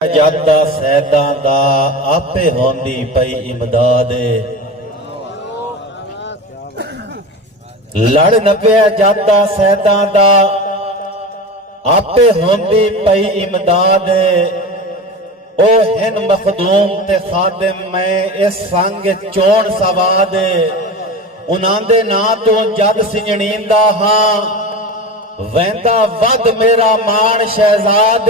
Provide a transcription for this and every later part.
جاتا سیداں دا آپے ہوندی پئی امداد لڑ نپیا جاتا سیداں دا آپے ہوندی پئی امداد او ہن مخدوم تے خادم میں اس سنگ چون سواد انہاں دے نا تو جد سنجنیندا ہاں ویندا ود میرا مان شہزاد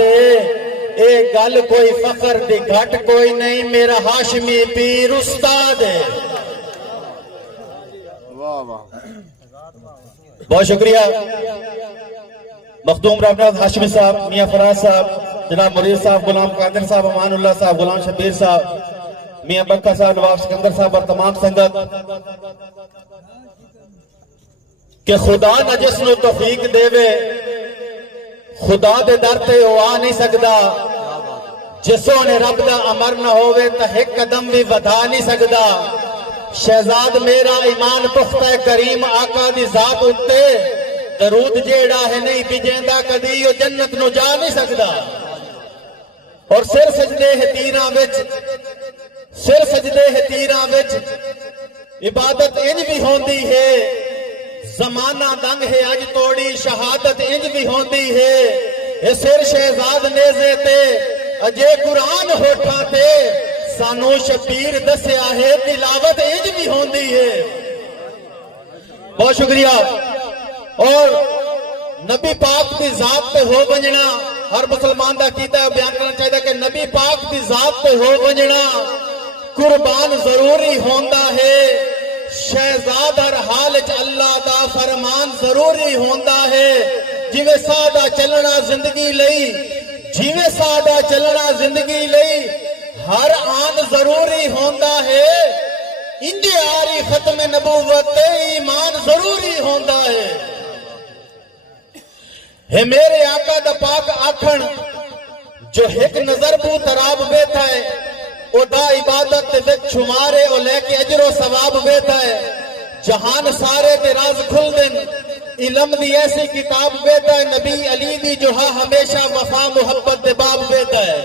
اے گل کوئی فخر دی گھٹ کوئی نہیں میرا ہاشمی پیر استاد ہے۔ بہت شکریہ مخدوم رابطہ ہاشمی صاحب، میاں فراز صاحب، جناب مرید صاحب، غلام قادر صاحب، امان اللہ صاحب، غلام شبیر صاحب، میاں بکا صاحب، نواب سکندر صاحب اور تمام سنگت کہ خدا نہ جس نو توفیق دے وے خدا دے در تے او آ نہیں سکدا جسوں نے رب دا امر نہ ہووے تا ایک قدم بھی ودا نہیں سکدا۔ شہزاد میرا ایمان پختہ کریم آقا دی ذات اتے درود جیڑا ہے نہیں بجیندہ کدی او جنت نو جا نہیں سکدا۔ اور سر سجدے ہے تیراں وچ عبادت انج بھی ہوندی ہے زمانہ دنگ ہے اج توڑی شہادت انج بھی ہوندی ہے اے سر شہزاد نیزے تے اجے قرآن ہوٹھاں تے سانو شبیر دسیا ہے تلاوت انج بھی ہوندی ہے۔ بہت شکریہ۔ اور نبی پاک دی ذات تے ہو بنجنا ہر مسلمان دا کیتا ہے بیان کرنا چاہیے کہ نبی پاک دی ذات تے ہو بنجنا قربان ضروری ہوندا ہے۔ شہزاد ہر حال چ اللہ دا فرمان ضروری ہوندا ہے۔ جویں سادہ چلنا زندگی لئی ہر آن ضروری ہوندا ہے۔ انجے آری ختم نبوت ایمان ضروری ہوندا ہے میرے آقا دا پاک آکھن جو ایک نظر بو تراب بیٹھا ہے او دا عبادت وچ شمارے او لے کے اجر و ثواب بیٹھا ہے۔ جہان سارے دے راز کھل دن علم دی ایسی کتاب بیٹھا ہے نبی علی دی جو ہاں ہمیشہ وفا محبت دے باب بیٹھا ہے۔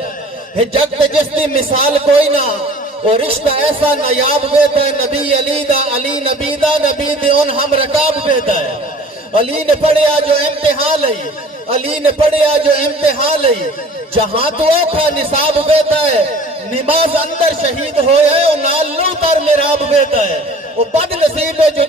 جگ تے جس دی مثال کوئی نہ اور رشتہ ایسا نایاب بیٹھا ہے نبی علی دا علی نبی دا نبی دے ان ہم رکاب بیٹھا ہے۔ علی نے پڑھیا جو امتحان لئی جہاں تو اوکھا نصاب بیٹھا ہے نماز اندر شہید ہویا ہے اور نال لو تر میراب بیٹھا ہے وہ بد نصیب ہے جو